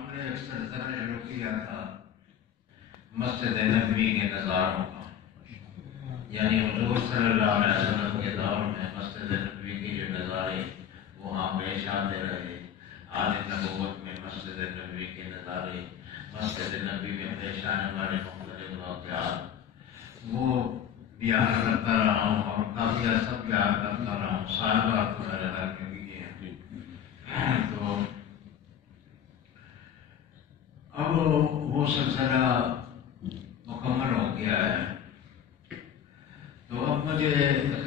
ہم نے ایک سلسلہ شروع کیا تھا مسجد نبوی کے نظاروں کا، یعنی حضور صلی اللہ علیہ وسلم کے دور میں مسجد نبوی کے جو نظارے وہاں پیش آتے رہے، آج نبوت میں مسجد نبوی کے نظارے، مسجد نبوی میں پیش آنے والے مختلف واقعات، وہ بیان کرتا رہا ہوں اور کافی عرصہ بیان کرتا رہا ہوں، سال بار تو میرے گھر میں بھی ہے۔ تو اب وہ سلسلہ مکمل ہو گیا ہے، تو اب مجھے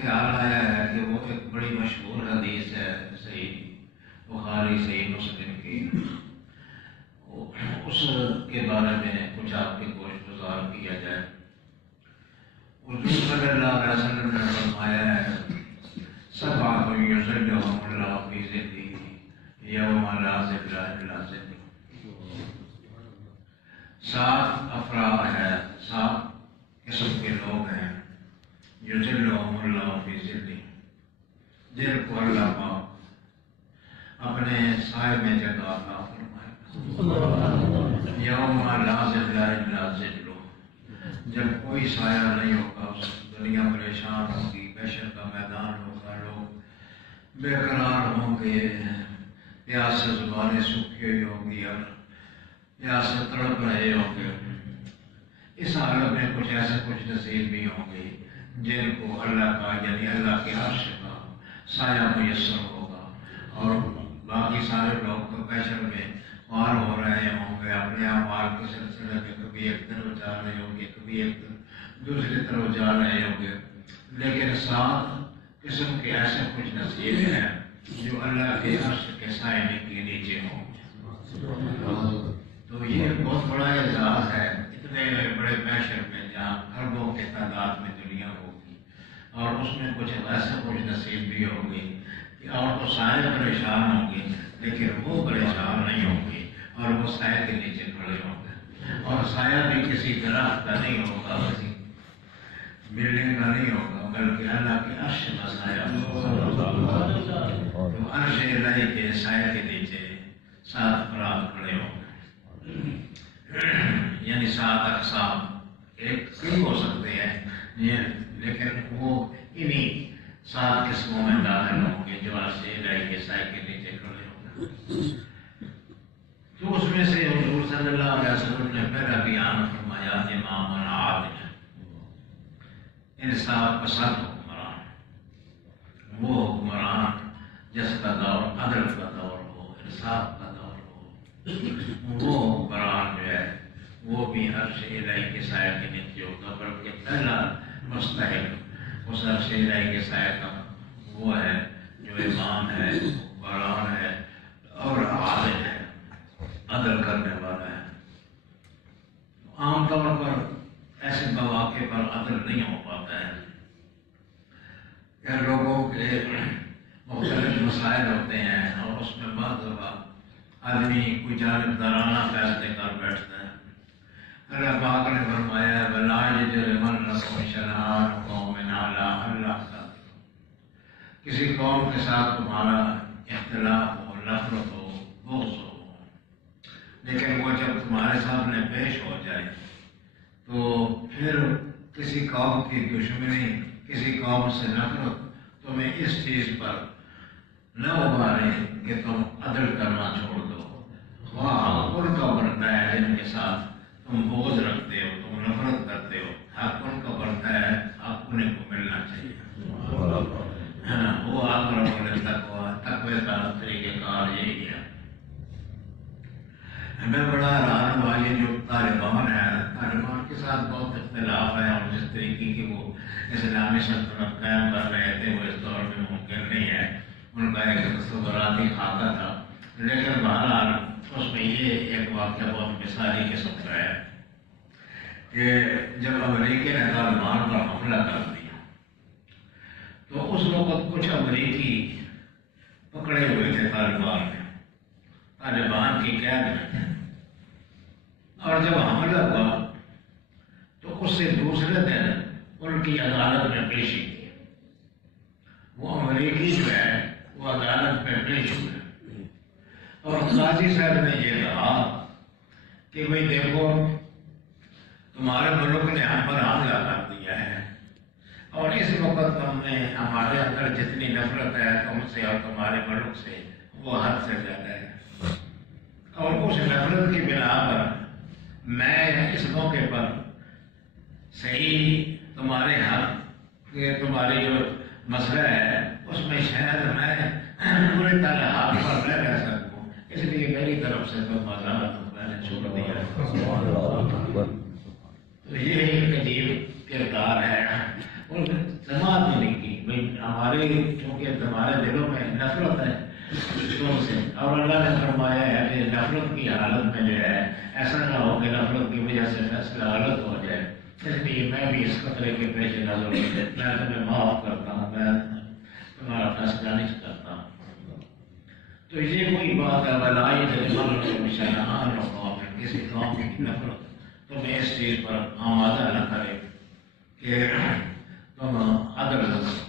خیال آیا ہے کہ وہ ایک بڑی مشہور حدیث ہے صحیح بخاری صحیح مسلم کی، اس کے بارے میں کچھ آپ کے گوشت گزار کیا جائے۔ حضور صلی اللہ علیہ وسلم نے فرمایا ہے سبعۃ یظلھم اللہ فی ظلہ یوم لا ظل الا ظلہ، 7 افراد ہیں، 7 قسم کے لوگ ہیں، یظلھم اللہ فی ظلہ، جن کو اللہ پاک اپنے سائے میں جگہ عطا فرمائے، یوم لا ظل الا ظلہ، جب کوئی سایہ نہیں ہوگا، اس دنیا پریشان ہوگی، بحشر کا میدان ہوگا، لوگ بے قرار ہوں گے، پیاس سے زبانیں سوکھی ہوئی ہوں گی اور پیاس سے تڑپ رہے ہوں گے۔ اس حالت میں کچھ نصیب بھی ہوں گے جن کو اللہ کا یعنی اللہ کے عرش کا سایہ میسر ہوگا، اور باقی سارے لوگ تو بحشر میں خوار ہو رہے ہوں گے، اپنے اعمال کے سلسلے میں کبھی ایک طرف جا رہے ہوں گے، کبھی ایک دوسری طرف جا رہے ہوں گے، لیکن 7 قسم کے ایسے کچھ نصیب ہیں جو اللہ کے عرش کے سائے کے نیچے ہوں گے۔ تو یہ بہت بڑا اعزاز ہے اتنے بڑے محشر میں جہاں اربوں کے تعداد میں دنیا ہوگی، اور اس میں کچھ نصیب بھی ہوں گے کہ اور تو سارے پریشان ہوں گے لیکن وہ پریشان نہیں ہوں گے، اور وہ سائے کے نیچے کھڑے ہوں گے، اور سایہ بھی کسی درخت کا نہیں ہوگا، کسی بلڈنگ کا نہیں ہوگا، بلکہ اللہ کے عرش کا سایہ ہوگا۔ تو عرش الہی کے سائے کے نیچے 7 افراد کھڑے ہوں گے، یعنی 7 اقسام، کئی ہو سکتے ہیں لیکن وہ انہی 7 قسموں میں داخل ہوں گے جو عرش الہی کے سائے کے نیچے کھڑے ہوں گے۔ تو اس میں سے حضور صلی اللہ علیہ وسلم نے پہلا بیان فرمایا امام عادل، انصاف پسند حکمران، وہ حکمران جس کا دور عدل کا دور ہو، انصاف کا دور ہو، وہ حکمران جو ہے وہ بھی عرش الہی کے سائے کے نیچے ہوگا، بلکہ پہلا مستحق اس عرش الہی کے سائے کا وہ ہے جو امام ہے، حکمران ہے اور عادل ہے، عدل کرنے والا ہے۔ عام طور پر ایسے مواقع پر عدل نہیں ہو پاتا ہے، یا لوگوں کے مختلف مسائل ہوتے ہیں اور اس میں بعض دفعہ آدمی کوئی جانبدارانہ فیصلے کر بیٹھتا ہے۔ اللہ پاک نے فرمایا وَلَا يَجْرِمَنَّكُمْ شَنَآنُ قَوْمٍ عَلَىٰ أَلَّا تَعْدِلُوا، کسی قوم کے ساتھ تمہارا اختلاف ہو، نفرت ہو، بغض ہو، لیکن وہ جب تمہارے سامنے پیش ہو جائے تو پھر کسی قوم کی دشمنی، کسی قوم سے نفرت تمہیں اس چیز پر نہ ابھارے کہ تم عدل کرنا چھوڑ دو۔ وہاں ان کا بنتا ہے جن کے ساتھ تم بغض رکھتے ہو، تم نفرت کرتے ہو، حق ان کا بنتا ہے، حق انہیں کو ملنا چاہیے۔ وہ اقرب للتقویٰ، تقوی کا طریقہ کار یہی ہے۔ ہمیں بڑا حیران ہوا یہ جو طالبان کے ساتھ بہت اختلاف ہے، اور جس طریقے کی وہ اسلامی سلطنت قائم کر رہے تھے وہ اس دور میں ممکن نہیں ہے، ان کا ایک تصوراتی خاکہ تھا، لیکن بہرحال اس میں یہ ایک واقعہ بہت مثالی قسم کا ہے کہ جب امریکہ نے طالبان پر حملہ کر دیا تو اس وقت کچھ امریکی پکڑے ہوئے تھے طالبان کی قید میں، اور جب حملہ ہوا تو اس سے دوسرے دن ان کی عدالت میں پیشی کی، وہ امریکی جو ہے وہ عدالت میں پیش ہوئے، اور قاضی صاحب نے یہ کہا کہ بھئی دیکھو تمہارے ملک نے ہم پر حملہ کر دیا ہے، اور اس وقت تم نے ہمارے اندر جتنی نفرت ہے تم سے اور تمہارے ملک سے وہ حد سے زیادہ ہے، اور اس نفرت کی بنا پر میں اس موقع پر صحیح تمہارے حق کہ تمہاری جو مسئلہ ہے اس میں شاید میں پوری طرح حق پر نہ رہ سکوں، اس لیے میری طرف سے تو معذرت میں نے چھوڑ دیا۔ تو یہ ایک عجیب کردار ہے، اور سماعت نہیں کی بھائی ہمارے، کیونکہ تمہارے دلوں میں نفرت ہے تم سے، اور اللہ نے فرمایا ہے کہ نفرت کی حالت میں جو ہے ایسا نہ ہو کہ نفرت کی وجہ سے فیصلہ غلط ہو جائے، اس لیے میں بھی اس خطرے کے پیش نظر میں تمہیں معاف کرتا ہوں، میں تمہارا فیصلہ نہیں کرتا۔ تو یہ کوئی بات ہے ولائی شہان کسی قوم کی نفرت تمہیں اس چیز پر آمادہ نہ کرے کہ تم عدل نہ کرو۔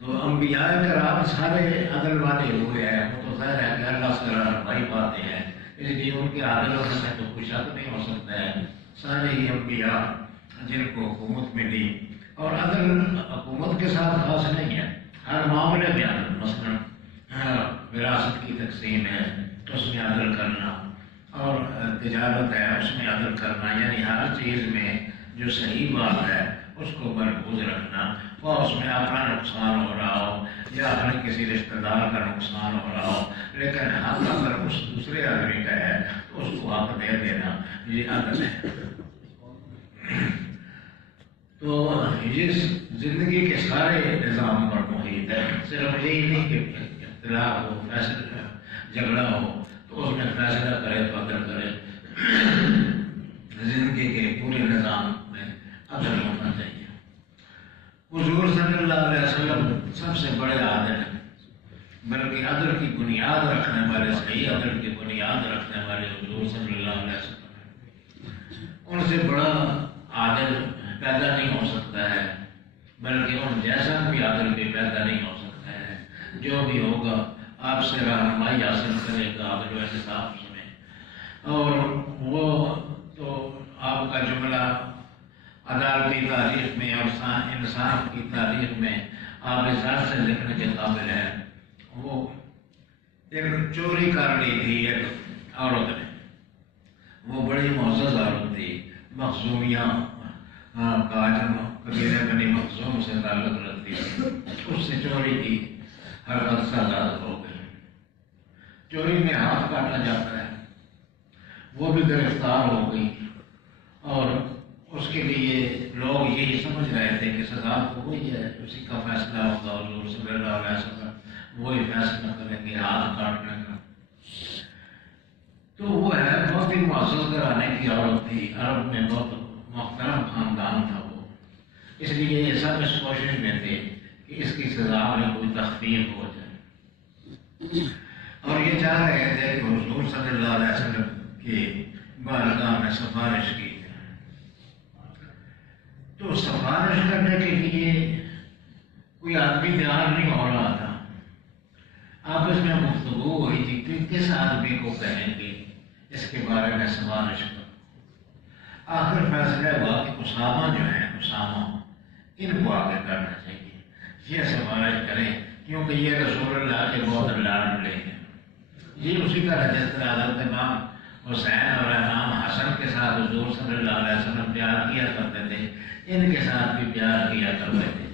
تو انبیاء کرام سارے عدل والے ہوئے ہیں، وہ تو ظاہر ہے کہ اللہ سے رہنمائی پاتے ہیں، اس لیے ان کے عدل ہونے میں تو کوئی شک نہیں ہو سکتا ہے۔ سارے ہی انبیاء جن کو حکومت ملی، اور عدل حکومت کے ساتھ خاص نہیں ہے، ہر معاملے میں عدل، مثلا وراثت کی تقسیم ہے تو اس میں عدل کرنا، اور تجارت ہے اس میں عدل کرنا، یعنی ہر چیز میں جو صحیح بات ہے اس کو محفوظ رکھنا، اور اس میں اپنا نقصان ہو رہا ہو یا اپنے کسی رشتہ دار کا نقصان ہو رہا ہو لیکن حق اگر اس دوسرے آدمی کا ہے تو اس کو حق دے دینا، یہ عدل ہے۔ تو یہ زندگی کے سارے نظام پر محیط ہے، صرف یہی نہیں کہ اختلاف ہو، فیصلہ جھگڑا ہو تو اس میں فیصلہ کرے تو عدل کرے، زندگی کے پورے نظام میں عدل ہونا چاہیے۔ حضور صلی اللہ علیہ وسلم سب سے بڑے عادل ہیں، بلکہ عدل کی بنیاد رکھنے والے، صحیح عدل کی بنیاد رکھنے والے حضور صلی اللہ علیہ وسلم ہیں۔ ان سے بڑا عادل پیدا نہیں ہو سکتا ہے، بلکہ ان جیسا کوئی عادل بھی پیدا نہیں ہو سکتا ہے۔ جو بھی ہوگا آپ سے رہنمائی حاصل کرے گا، عدل و انصاف میں، اور وہ تو آپ کا جملہ عدالتی تاریخ میں اور انصاف کی تاریخ میں آپ اس ذات سے لکھنے کے قابل ہے۔ وہ ایک چوری کر لی تھی ایک عورت نے، وہ بڑی معزز عورت تھی، مخزومیہ قبیلے بنی مخزوم سے تعلق رکھتی تھی، اس سے چوری کی حرکت سزاد ہو گئی، چوری میں ہاتھ کاٹا جاتا ہے، وہ بھی گرفتار ہو گئی، اور اس کے لیے لوگ یہی سمجھ رہے تھے کہ سزا تو ہوئی ہے، اسی کا فیصلہ ہوگا، حضور صلی اللہ علیہ وسلم وہی فیصلہ کریں گے ہاتھ کاٹنے کا۔ تو وہ ہے بہت ہی معزز گھرانے کی عورت تھی، عرب میں بہت محترم خاندان تھا وہ، اس لیے یہ سب اس کوشش میں تھے کہ اس کی سزا میں کوئی تخفیف ہو جائے، اور یہ چاہ رہے تھے کہ حضور صلی اللہ علیہ وسلم کی بارگاہ میں سفارش کی۔ تو سفارش کرنے کے لیے کوئی آدمی تیار نہیں ہو رہا تھا، آپس میں گفتگو ہوئی تھی کہ کس آدمی کو کہیں گے اس کے بارے میں سفارش کرو۔ آخر فیصلہ ہوا کہ اسامہ جو ہے، اسامہ ان کو آگے کرنا چاہیے، یہ سفارش کریں، کیونکہ یہ رسول اللہ کے بہت لاڈلے ہیں۔ یہ اسی طرح جس طرح حضرت امام حسین اور امام حسن کے ساتھ حضور صلی اللہ علیہ وسلم پیار کیا کرتے تھے، ان کے ساتھ بھی پیار کیا کرتے تھے،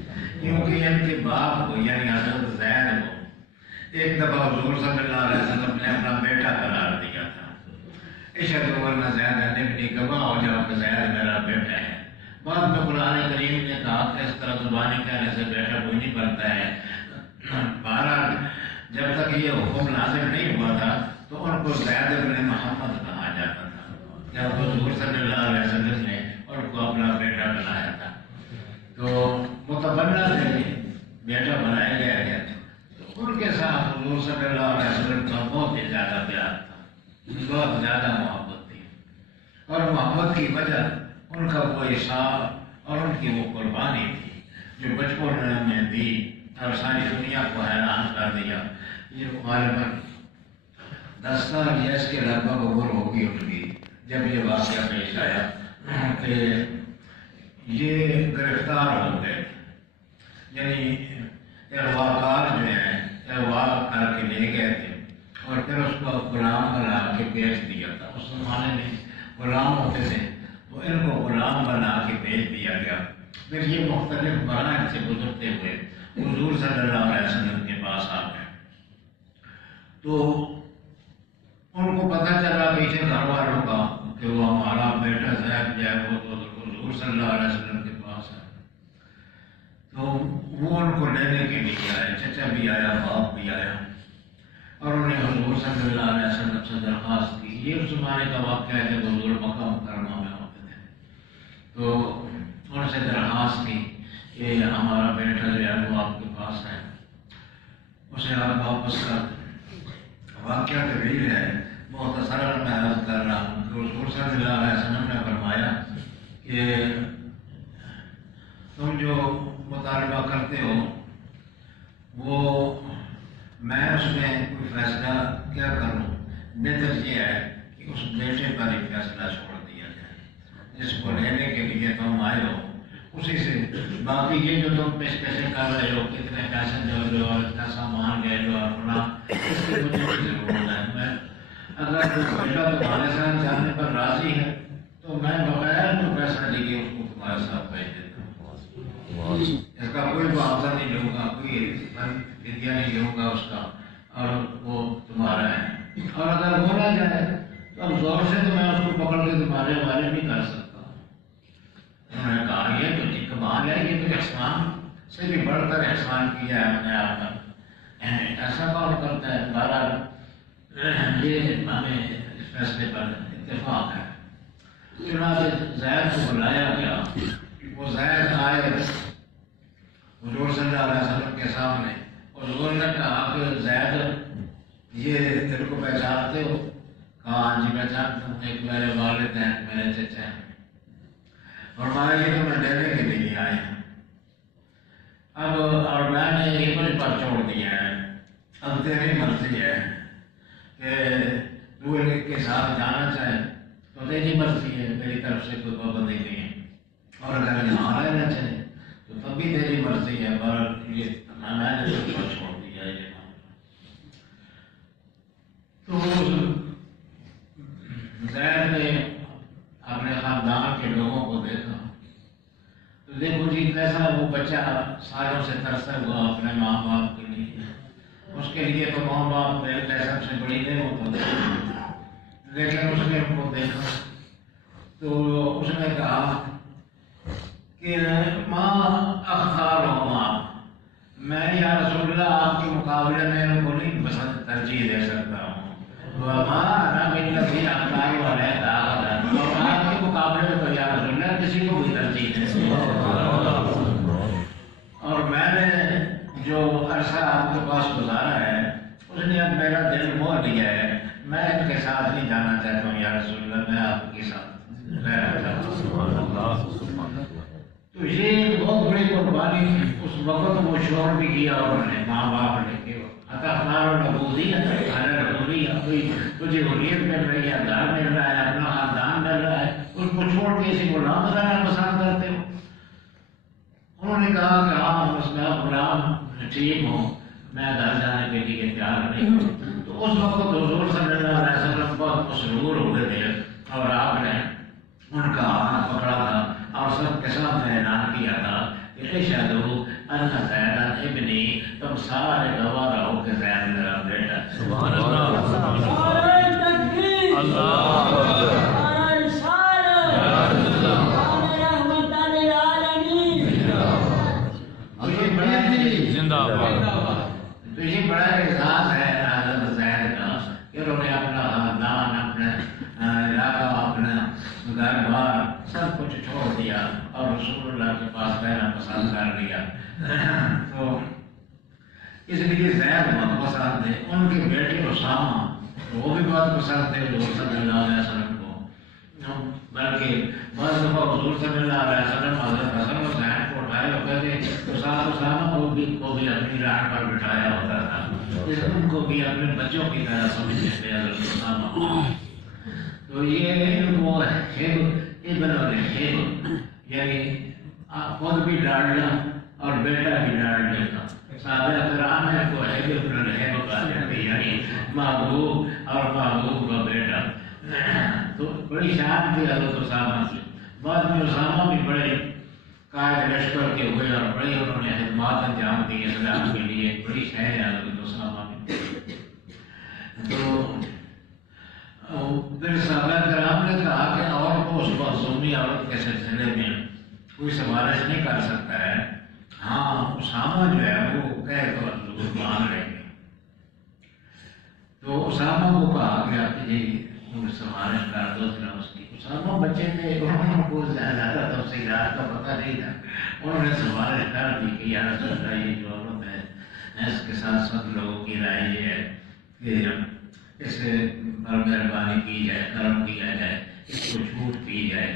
کیونکہ ان کے باپ کو یعنی حضرت زید کو ایک دفعہ حضور صلی اللہ علیہ وسلم نے اپنا بیٹا قرار دیا تھا، اشہدوا ورنہ زید ابنی، گواہ ہو جاؤ کہ زید میرا بیٹا ہے۔ بعد میں قرآن کریم نے کہا کہ اس طرح زبانی کہنے سے بیٹا کوئی نہیں بنتا ہے۔ بہرحال جب تک یہ حکم نازل نہیں ہوا تھا تو ان کو زید ابن محمد کہا جاتا تھا، جب حضور صلی اللہ علیہ وسلم نے ان کو اپنا بیٹا بنایا تھا، تو متبنہ سے بیٹا بنایا گیا تھا۔ تو ان کے ساتھ حضور صلی اللہ علیہ وسلم کا بہت ہی زیادہ پیار تھا، بہت زیادہ محبت تھی، اور محبت کی وجہ ان کا وہ حساب اور ان کی وہ قربانی تھی جو بچپن میں دی اور ساری دنیا کو حیران کر دیا۔ یہ غالباً 10 سال یا اس کے لگ بھگ عمر ہوگی ان کی جب یہ واقعہ پیش آیا کہ یہ گرفتار ہو گئے، یعنی اغوا کار جو ہیں اغوا کر کے لے گئے تھے اور پھر اس کو غلام بنا کے بیچ دیا تھا۔ اس زمانے میں غلام ہوتے تھے تو ان کو غلام بنا کے بیچ دیا گیا۔ پھر یہ مختلف مراحل سے گزرتے ہوئے حضور صلی اللہ علیہ وسلم کے پاس آ گئے تو ان کو پتہ چلا پیچھے گھر والوں کا کہ وہ ہمارا بیٹا زید جو ہے وہ تو حضور صلی اللہ علیہ وسلم کے پاس ہے، تو وہ ان کو لینے کے لیے آئے، چچا بھی آیا، باپ بھی آیا، اور انہوں نے حضور صلی اللہ علیہ وسلم سے درخواست کی۔ یہ اس زمانے کا واقعہ ہے جب حضور مکہ مکرمہ میں ہوتے تھے، تو ان سے درخواست کی کہ ہمارا بیٹا جو ہے وہ آپ کے پاس ہے، اسے آپ واپس کر دیں۔ واقعہ طویل ہے، مختصراً میں عرض کر رہا ہوں کہ حضور صلی اللہ علیہ وسلم نے فرمایا کہ تم جو مطالبہ کرتے ہو وہ میں اس میں کوئی فیصلہ کیا کروں، بہتر یہ ہے کہ اس بیٹے پر ہی فیصلہ چھوڑ دیا جائے جس کو لینے کے لیے تم آئے ہو، اسی سے باقی یہ جو تم پیشکشیں کر رہے ہو کتنے پیسے دو جو اور اتنا سامان لے لو اور اپنا، اس کی مجھے کوئی ضرورت ہے۔ میں اگر کوئی بیٹا تمہارے ساتھ جانے پر راضی ہے تو میں بغیر کوئی پیسہ لیے اس کو تمہارے ساتھ بھیج دیتا ہوں، اس کا کوئی معاوضہ نہیں لوں گا، کوئی فدیہ نہیں لوں گا اس کا، اور وہ تمہارا ہے۔ اور اگر ہو نہ جائے تو اب زور سے تو میں اس کو پکڑ کے تمہارے حوالے نہیں کر سکتا۔ انہوں نے کہا یہ تو کمال ہے، یہ تو احسان سے بھی بڑھ کر احسان کیا ہے اپنے آپ پر، ایسا کون کرتا ہے۔ بہرحال یہ ہمیں اس فیصلے پر اتفاق ہے۔ چنانچہ زید کو بلایا گیا، وہ زید آئے حضور صلی اللہ علیہ وسلم کے سامنے، اور حضور نے کہا کہ زید یہ دل کو پہچانتے ہو؟ کہا ہاں جی پہچانتا ہوں، ایک میرے والد ہیں، میرے چچا ہیں، اور ہمارے لیے تو میں لینے کے لیے آئے ہیں اب، اور میں نے یہ مجھ پر چھوڑ دیا ہے، اب تیری مرضی ہے کہ تو ان کے ساتھ جانا چاہے تو تیری مرضی ہے، میری طرف سے کوئی پابندی نہیں ہے، اور اگر یہاں رہنا چاہے تو تب بھی تیری مرضی ہے، پر یہ میں نے تجھ پر چھوڑ دیا یہ۔ تو زید نے اپنے خاندان کے لوگوں کو دیکھا تو دیکھو جی کیسا وہ بچہ سالوں سے ترسا ہوا اپنے ماں باپ کے لیے، اس کے لیے تو ماں باپ میرے سب سے بڑی نعمت ہوتی ہے، لیکن اس نے ان کو دیکھا تو اس نے کہا کہ ماں اختار ہو ماں، میں یا رسول اللہ آپ کے مقابلے میں ان کو نہیں پسند ترجیح دے سکتا ہوں، آپ کے مقابلے میں تو یا رسول اللہ کسی کو بھی ترجیح دے سکتا، اور میں نے جو عرصہ آپ کے پاس گزارا ہے اس نے اب میرا دل موہ لیا ہے، میں ان کے ساتھ نہیں جانا چاہتا ہوں یا رسول اللہ، میں آپ کے ساتھ رہنا چاہتا ہوں۔ تو یہ بہت بڑی قربانی اس وقت وہ شور بھی کیا انہوں نے، ماں باپ نے کہ تجھے حریت مل رہی ہے، گھر مل رہا ہے، اپنا خاندان مل رہا ہے، اس کو چھوڑ کے اسی غلام بنانا پسند کرتے ہو۔ انہوں نے کہا کہ ہاں اس میں غلام ٹھیک ہوں، میں گھر جانے کے لیے تیار نہیں ہوں۔ تو اس وقت حضور صلی اللہ علیہ وسلم بہت مسرور ہو گئے تھے، اور آپ نے ان کا ہاتھ پکڑا تھا اور سب کے سامنے اعلان کیا تھا کہ اشہدوا ان زید ابنی، تم سارے گواہ رہو کہ زید میرا بیٹا ہے۔ سبحان اللہ، نعرہ تکبیر، اللہ تو یہ بڑا احساس ہے حضرت زید کا کہ انہوں نے اپنا خاندان، اپنا علاقہ، اپنا گھر بار سب کچھ چھوڑ دیا اور رسول اللہ کے پاس رہنا پسند کر لیا۔ تو اس لیے زید بہت پسند تھے، ان کے بیٹے اسامہ وہ بھی بہت پسند تھے حضور صلی اللہ علیہ وسلم کو، بلکہ بعض دفعہ حضور صلی اللہ علیہ وسلم حضرت حسن و حسین کو اٹھائے ہوتے تھے تو ساتھ اسامہ کو بھی اپنی راہ پر بٹھایا ہوتا تھا۔ ان کو بھی اپنے بچوں کی طرح سمجھتے تھے حضرت اسامہ. تو یہ وہ ابن الحب یعنی خود بھی ڈالنا اور بیٹا بھی ڈالنے کا. صحابہ کرام ہے کو ابن الحب کہتے ہیں یعنی محبوب اور محبوب کا بیٹا. تو بڑی شان تھی حضرت اسامہ کی. بعد میں اسامہ بھی بڑے قائد لشکر کے ہوئے اور بڑی انہوں نے خدمات انجام دی اسلام کے لیے. بڑی شہ ہے حضرت اسامہ میں. تو پھر صحابہ کرام نے کہا کہ اور کو اس مخزومی عورت کے سلسلے میں کوئی سفارش نہیں کر سکتا ہے. ہاں اسامہ جو ہے وہ کہہ تو حضور مان لیں گے. تو اسامہ کو کہا گیا کہ جی سفارش کر دو ذرا اس کی. اسامہ بچے تھے انہوں کو زیادہ تفصیلات کا پتہ نہیں تھا. انہوں نے سفارش کر دی کہ یا رسول اللہ یہ جو عورت ہے اس کے ساتھ سب لوگوں کی رائے یہ ہے کہ اسے پر مہربانی کی جائے کرم کیا جائے اس کو چھوٹ دی جائے.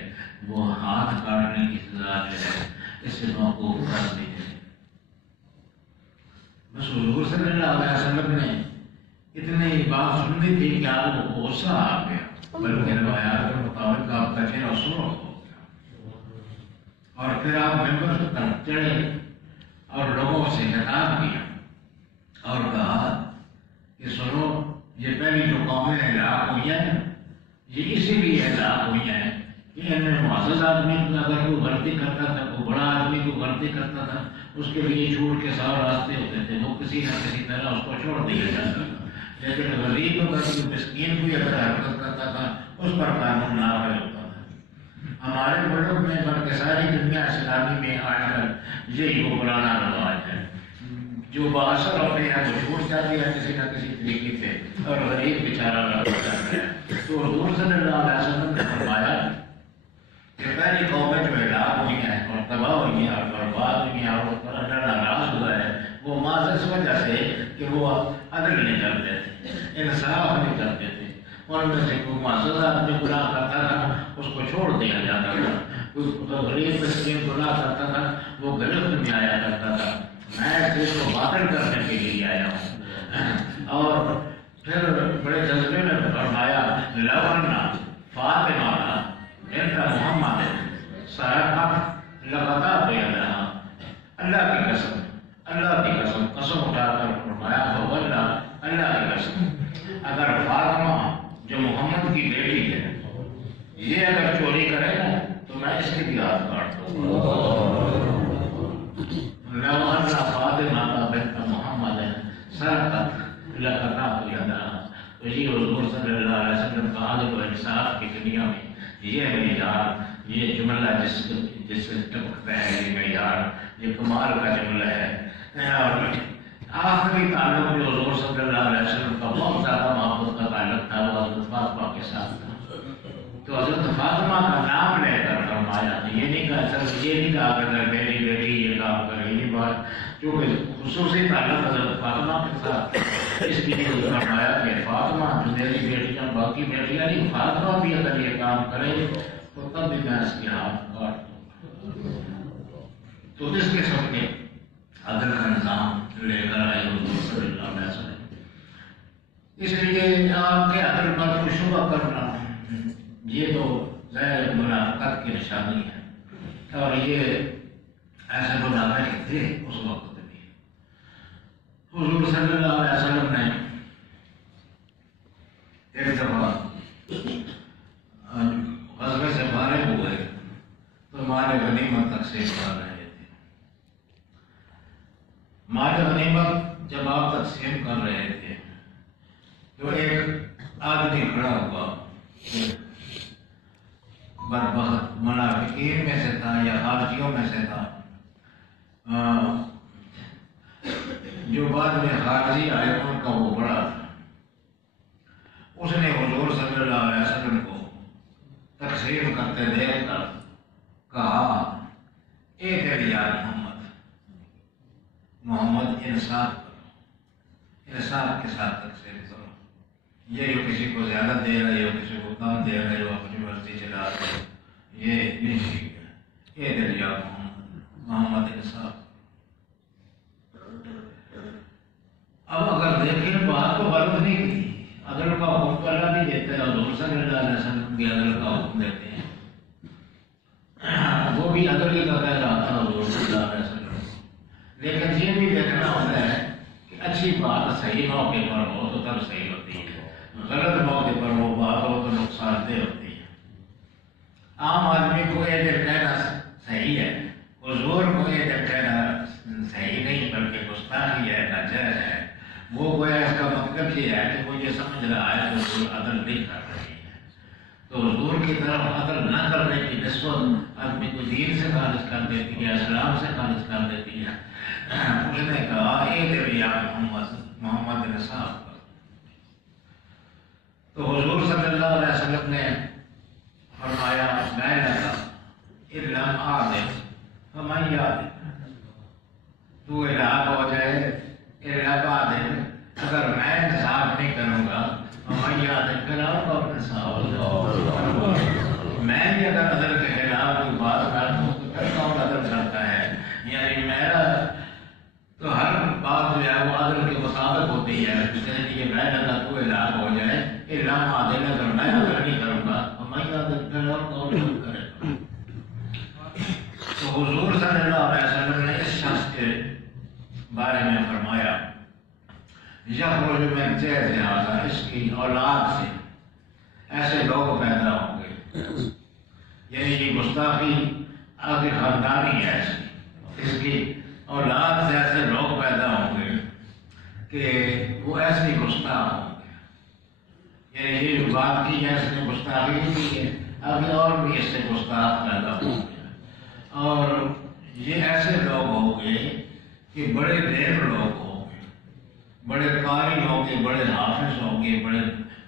وہ ہاتھ کاٹنے کی سزا جو ہے اس سے موقوف کر دی جائے. بس حضور صلی اللہ علیہ وسلم نے اتنی بات سننی تھی کہ آپ کو غصہ آ گیا. بلکہ روایات کے مطابق آپ کا چہرہ سرخ ہو گیا اور پھر آپ ممبر پر چڑھے اور لوگوں سے خطاب کیا اور کہا کہ سنو یہ پہلی جو قومیں ہلاک ہوئی ہیں یہ اسی لیے ہلاک ہوئی ہیں کہ ان میں معزز آدمی اگر کوئی غلطی کرتا تھا کوئی بڑا آدمی کوئی غلطی کرتا تھا اس کے لیے چھوٹ کے 100 راستے ہوتے تھے. وہ کسی نہ کسی طرح اس کو چھوڑ دیا جاتا تھا. لیکن غریب اگر کوئی مسکین کوئی اگر حرکت کرتا تھا اس پر قانون نافذ ہوتا تھا. ہمارے ملک میں بلکہ ساری دنیا اسلامی میں آج کل یہی وہ پرانا رواج ہے. جو باثر ہوتے ہیں وہ چھوٹ جاتی ہے کسی نہ کسی طریقے سے اور غریب بیچارہ لڑ جاتا ہے. تو حضور صلی اللہ علیہ وسلم نے فرمایا کہ پہلی قومیں جو ہلاک ہوئی ہیں اور تباہ ہوئی ہیں اور برباد ہوئی ہیں اور اس پر اللہ ناراض ہوا ہے وہ محض اس وجہ سے کہ وہ عدل نہیں کرتے تھے انصاف نہیں کرتے تھے. ان میں سے کوئی معزز آدمی گناہ کرتا تھا اس کو چھوڑ دیا جاتا تھا. کوئی غریب مسکین گناہ کرتا تھا وہ گرفت میں آیا کرتا تھا. میں اس کو باطل کرنے کے لیے آیا ہوں. اور پھر بڑے جذبے میں فرمایا لونا فاطمہ بنت محمد سرقت لقطات یدہا. اللہ کی قسم اللہ کی قسم قسم اٹھا کر فرمایا واللہ اللہ کی قسم اگر فاطمہ جو محمد کی بیٹی ہے یہ اگر چوری کرے نا تو میں اس کی بھی ہاتھ کاٹ دوں گا. لو ان فاطمہ بنت محمد سرقت لقطات یدہا. تو یہ حضور صلی اللہ علیہ وسلم کا عدل و انصاف کی دنیا میں یہ معیار یہ جملہ جس سے ٹپکتا ہے یہ معیار یہ کمال کا جملہ ہے. اور آخری تعلق جو حضور صلی اللہ علیہ وسلم کا بہت زیادہ محبت کا تعلق تھا وہ حضرت فاطمہ کے ساتھ تھا. تو حضرت فاطمہ کا نام لے کر فرمایا. یہ نہیں کہا سر یہ نہیں کہا کہ میری بیٹی یہ کام کرے. یہ بات جو خصوصی تعلق حضرت فاطمہ کے ساتھ اس لیے فرمایا کہ فاطمہ جو میری بیٹیاں باقی بیٹیاں نہیں فاطمہ بھی اگر یہ کام کرے تو تب بھی میں اس کے ہاتھ کاٹ دوں گا. تو اس قسم کے عدل کا نظام لے کر آئے حضور صلی اللہ علیہ وسلم. اس لیے آپ کے عدل پر کوئی شبہ کرنا یہ تو ظاہر منافقت کی نشانی ہے. اور یہ ایسے منافق تھے اس وقت بھی. حضور صلی اللہ علیہ وسلم نے ایک دفعہ غزوے سے فارغ ہوئے تو مال غنیمت تقسیم کر رہے تھے. مال غنیمت جب آپ تقسیم کر رہے تھے تو ایک آدمی کھڑا ہوا بدبخت منافقین میں سے تھا یا خارجیوں میں سے تھا جو بعد میں خارجی آئے ان کا وہ بڑا تھا. اس نے حضور صلی اللہ علیہ وسلم کو تقسیم کرتے دیکھ کر کہا اے میرے یار محمد انصاف کرو انصاف کے ساتھ تقسیم کرو. یہ جو کسی کو زیادہ دے رہا ہے جو کسی کو کم دے رہا ہے جو اپنی مرضی چلا رہا ہے یہ نہیں ٹھیک ہے. اے میرے یار محمد انصاف. اب اگر دیکھیں بات تو غلط نہیں کی، عدل کا حکم اللہ بھی دیتا ہے، حضور صلی اللہ علیہ وسلم بھی عدل کا حکم دیتے ہیں، وہ بھی عدل ہی کا کہہ رہا تھا حضور صلی اللہ علیہ وسلم، لیکن یہ بھی دیکھنا ہوتا ہے کہ اچھی بات صحیح موقع پر ہو تو تب صحیح ہوتی ہے، غلط موقع پر وہ بات ہو تو نقصان دہ ہوتی ہے۔ عام آدمی کو یہ دل کہنا صحیح ہے، حضور کو یہ دل کہنا صحیح نہیں بلکہ گستاخی ہے، ناجائز ہے، وہ گویا اس کا مطلب یہ ہے کہ وہ یہ سمجھ رہا ہے کہ حضور عدل نہیں کر رہی ہے، تو حضور کی طرف عدل نہ کرنے کی نسبت آدمی کو دین سے خارج کر دیتی ہے، اسلام سے خارج کر دیتی ہے۔ اس نے کہا اے نبی محمد نے صاف کر، تو حضور صلی اللہ علیہ وسلم نے فرمایا میں لگا علم آدم فمن یادم، تو الہ ہو جائے الہ آدم، اگر میں انصاف نہیں کروں گا فمن یادم پھر آپ کو انصاف ہوگا، میں بھی اگر عدل کے خلاف کوئی بات کر دوں تو پھر کون عدل کرتا ہے؟ یعنی میرا تو ہر بات جو ہے وہ عدل کے مطابق ہوتی ہے، اس لیے میں لگا تو الہ ہو جائے الہ آدم، اگر میں عدل نہیں کروں گا فمن یادم پھر اور کون کرے گا؟ تو حضور صلی اللہ علیہ وسلم نے اس شخص کے بارے میں فرمایا یخرج من جیز ھذا، اس کی اولاد سے ایسے لوگ پیدا ہوں گے، یعنی یہ گستاخی آگے خاندانی ہے، اس کی اولاد سے ایسے لوگ پیدا ہوں گے کہ وہ ایسے گستاخ ہوں گے، یعنی یہ جو بات کی ہے اس نے گستاخی کی ہے، آگے اور بھی اس سے گستاخ پیدا ہوں گے، اور یہ ایسے لوگ ہوں گے کہ بڑے دیر لوگ ہوں گے، بڑے قاری ہوں گے، بڑے حافظ ہوں گے، بڑے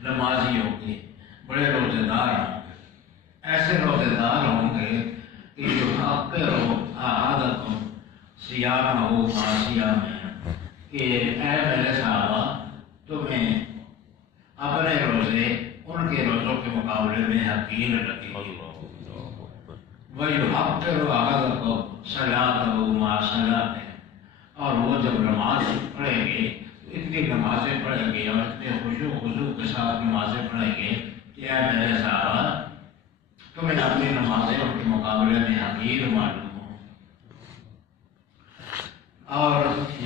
نمازی ہوں گے، بڑے روزے دار ہوں گے، ایسے روزے دار ہوں گے کہ جو اکثر عادت سیام ہو معاشیہ میں کہ اے میرے صحابہ تمہیں اپنے روزے ان کے روزوں کے مقابلے میں حقیر لگی ہو، وَيُحَقِّرُ أَحَدَكُمْ صَلَاتَهُ مَعَ صَلَاتِهِ، اور وہ جب نماز پڑھیں گے تو اتنی نمازیں پڑھیں گے اور اتنے خشوع خضوع کے ساتھ نمازیں پڑھیں گے کہ اے میرے صحابہ تمہیں اپنی نمازیں ان کے مقابلے میں حقیر معلوم ہو۔ اور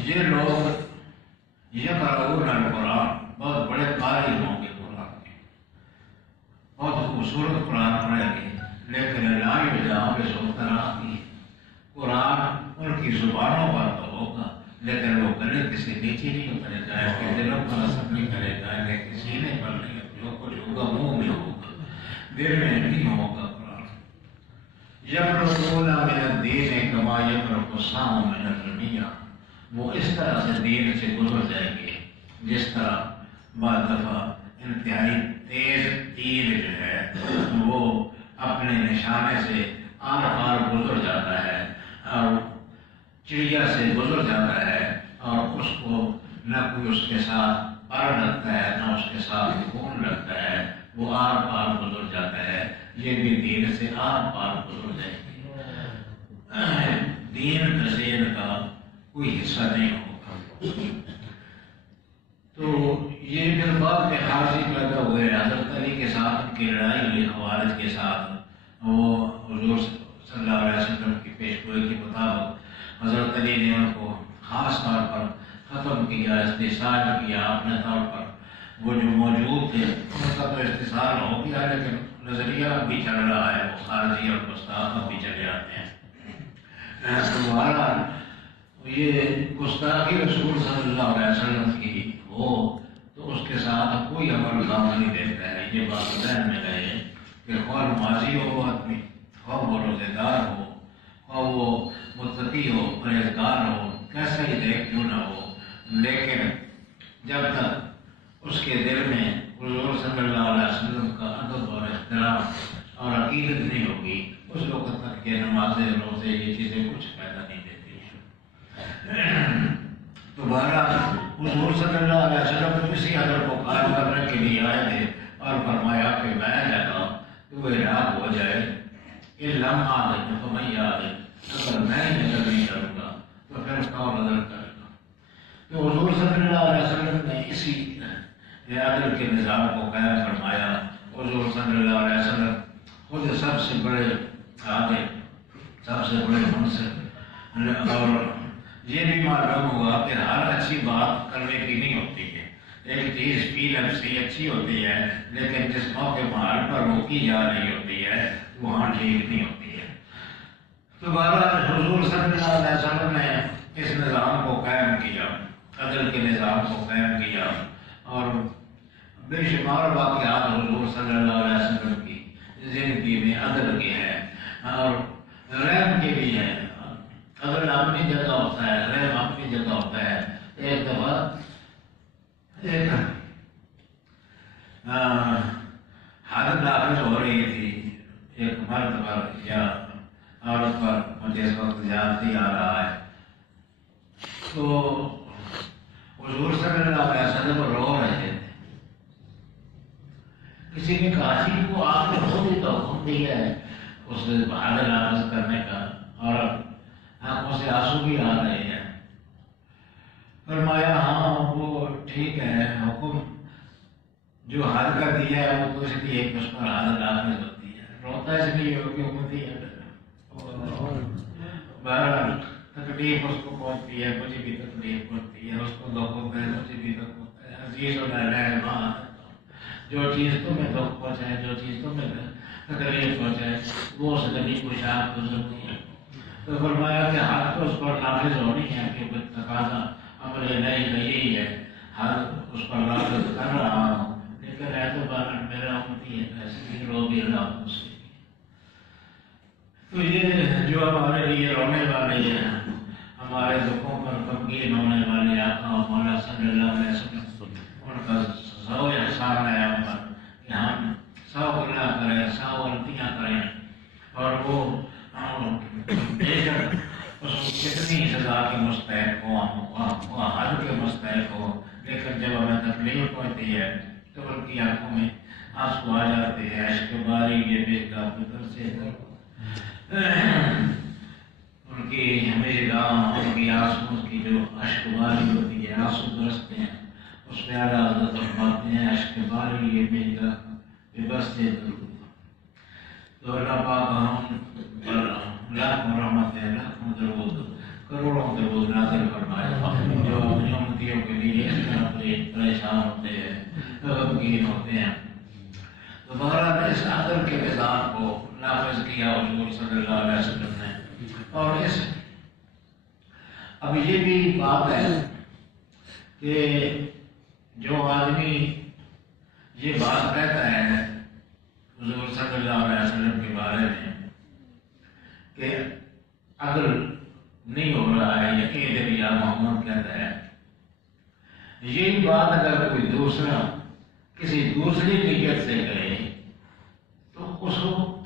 یہ لوگ یقرؤون القرآن، بہت بڑے قاری ہوں گے، قرآن کے بہت خوبصورت قرآن پڑھیں گے، لیکن لا یجاوز تراقیہ، قرآن ان کی زبانوں پر تو ہوگا لیکن وہ گلے کسی نیچے نہیں اترے گا، اس کے دلوں پر اثر نہیں کرے گا، کہ سینے پر نہیں، جو کچھ ہوگا منہ میں ہوگا، دل میں نہیں ہوگا قرآن۔ یمرقون من الدین کما یمرق السهم من الرمیہ، وہ اس طرح سے دین سے گزر جائیں گے جس طرح بعض دفعہ انتہائی تیز تیر جو ہے وہ اپنے نشانے سے آر پار گزر جاتا ہے اور چڑیا سے گزر جاتا ہے، اور اس کو نہ کوئی اس کے ساتھ پر لگتا ہے نہ اس کے ساتھ خون لگتا ہے، وہ آر پار گزر جاتا ہے، یہ بھی دین سے آر پار گزر جائے گی، دین نظیر کا کوئی حصہ نہیں ہوگا۔ تو یہ پھر بعد میں حاضری پیدا ہوئے، حضرت علی کے ساتھ ان کی لڑائی ہوئی خوارج کے ساتھ، وہ حضور صلی اللہ علیہ وسلم کی پیش گوئی کے مطابق حضرت علی نے ان کو خاص طور پر ختم کیا، استحصال کیا اپنے طور پر، وہ جو موجود تھے ان کا تو استحصال ہو گیا لیکن نظریہ بھی چل رہا ہے، وہ خارجی اور گستاخ بھی چلے آتے ہیں۔ دوبارہ یہ گستاخی رسول صلی اللہ علیہ وسلم کی ہو تو اس کے ساتھ کوئی عمل کام نہیں دیتا ہے، یہ بات ذہن میں رہے کہ خواہ نمازی ہو آدمی، خواہ وہ روزے دار ہو، خواہ وہ متقی ہو، پرہیزگار ہو، کیسا ہی دیکھ کیوں نہ ہو، لیکن جب تک اس کے دل میں حضور صلی اللہ علیہ وسلم کا ادب اور احترام اور عقیدت نہیں ہوگی، اس وقت تک یہ نمازیں روزے یہ چیزیں کچھ پیدا نہیں دیتی ہیں۔ دوبارہ حضور صلی اللہ علیہ وسلم اسی ادب کو قائم کرنے کے لیے آئے تھے اور فرمایا کہ میں لگا تو اراد ہو جائے علم آدم فمن یادم، اگر میں نظر نہیں کروں گا تو پھر کون نظر کرے گا؟ تو حضور صلی اللہ علیہ وسلم نے اسی عدل کے نظام کو قائم فرمایا. حضور صلی اللہ علیہ وسلم خود سب سے بڑے عادل، سب سے بڑے منصف، اور یہ بھی معلوم ہوا کہ ہر اچھی بات کرنے کی نہیں ہوتی ہے. ایک چیز فی نفسی اچھی ہوتی ہے لیکن جس موقع محال پر وہ کی جا رہی ہوتی ہے وہاں ٹھیک نہیں ہوتی ہے. تو بہرحال حضور صلی اللہ علیہ وسلم نے اس نظام کو قائم کیا، عدل کے نظام کو قائم کیا، اور بے شمار واقعات حضور صلی اللہ علیہ وسلم کی زندگی میں عدل کے ہیں اور رحم کے بھی ہے. عدل اپنی جگہ ہوتا ہے، رحم اپنی جگہ ہوتا ہے. ایک دفعہ ایک حد نافذ ہو رہی تھی ایک مرد پر یا عورت پر، مجھے اس وقت یاد نہیں آ رہا ہے. تو حضور صلی اللہ علیہ وسلم رو رہے تھے. کسی نے کہا جی وہ آپ نے خود ہی تو حکم دیا ہے اس حد نافذ کرنے کا، اور آنکھوں سے آنسو بھی آ رہے ہیں. فرمایا ہاں وہ ٹھیک ہے، حکم جو حد کا دیا ہے وہ تو اس لیے اس پر حد نافذ ہوتی ہے. روتا اس لیے ہو کہ حکومتی ہے. بہرحال تکلیف اس کو پہنچتی ہے، مجھے بھی تکلیف پہنچتی ہے، اس کو دکھ ہوتا ہے، مجھے بھی دکھ ہوتا ہے. عزیز و رحمان، جو چیز تمہیں دکھ پہنچائے، جو چیز تمہیں تکلیف پہنچائے وہ اس نبی کو شاید گزرتی ہے. تو فرمایا کہ حد تو اس پر نافذ ہونی ہے کہ تقاضا عمل نہیں یہی ہے، حد اس پر نافذ کر رہا ہوں، لیکن ہے تو بارہ میرا امتی ہے، ایسے بھی رو بھی رہا ہوں اس سے. تو یہ جو ہمارے لیے رونے والے ہیں، ہمارے دکھوں پر غمگین ہونے والے آقا مولا صلی اللہ علیہ وسلم، ان کا سو احسان ہے ہم پر کہ ہم 100 گناہ کریں، 100 غلطیاں کریں، اور وہ بے شک اس کتنی سزا کے مستحق ہو، وہ حد کے مستحق ہو، لیکن جب ہمیں تکلیف ہوتی ہے تو ان کی آنکھوں میں آنسو آ جاتے ہیں. عشق باری یہ بیٹا پتر سے ان کی ہمیشہ ان کی آنسو کی جو عشق باری ہوتی ہے، آنسو برستے ہیں. اس میں اعلیٰ حضرت فرماتے ہیں عشق باری یہ بیٹا برستے درود. تو اللہ پاک ہم پر لاکھوں رحمت ہے، لاکھوں درود، کروڑوں درود نازل فرمائے جو اپنی امتیوں کے لیے اس طرح پریشان ہوتے ہیں، غمگین ہوتے ہیں. تو بہرحال اس عدل کے نظام کو نافذ کیا حضور صلی اللہ علیہ وسلم نے. اور اس اب یہ بھی بات ہے کہ جو آدمی یہ بات کہتا ہے حضور صلی اللہ علیہ وسلم کے بارے میں کہ عدل نہیں ہو رہا ہے، یقین یا محمد کہتا ہے، یہی بات اگر کوئی دوسرا کسی دوسری نیت سے کرے تو اس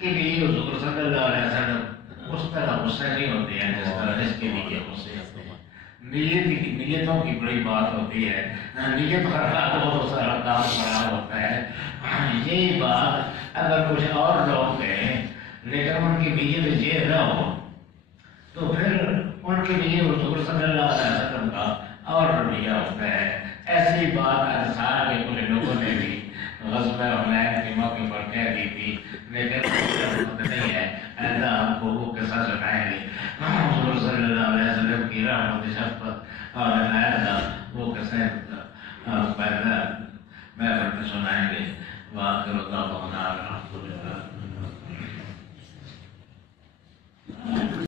کے لیے حضور صلی اللہ علیہ وسلم اس طرح غصہ نہیں ہوتے ہیں جس طرح اس کے لیے غصے ہوتے ہیں. نیتوں کی بڑی بات ہوتی ہے، نیت خراب ہو تو سارا کام خراب ہوتا ہے. یہی بات اگر کچھ اور لوگ کہیں لیکن ان کی نیت یہ نہ ہو تو پھر ان کے لیے حضور صلی اللہ علیہ وسلم کا اور رویہ ہوتا ہے. ایسی بات انصار کے کچھ لوگوں نے بھی غزوہ حنین کے موقع پر کہہ دی تھی، لیکن نہیں ہے ایسا ہم کو وہ قصہ سنائیں گے حضور صلی اللہ علیہ وسلم کی رحمت شفقت اور عنایت وہ قصہ پہلا محفل میں سنائیں گے. واخر دعوانا الحمدللہ.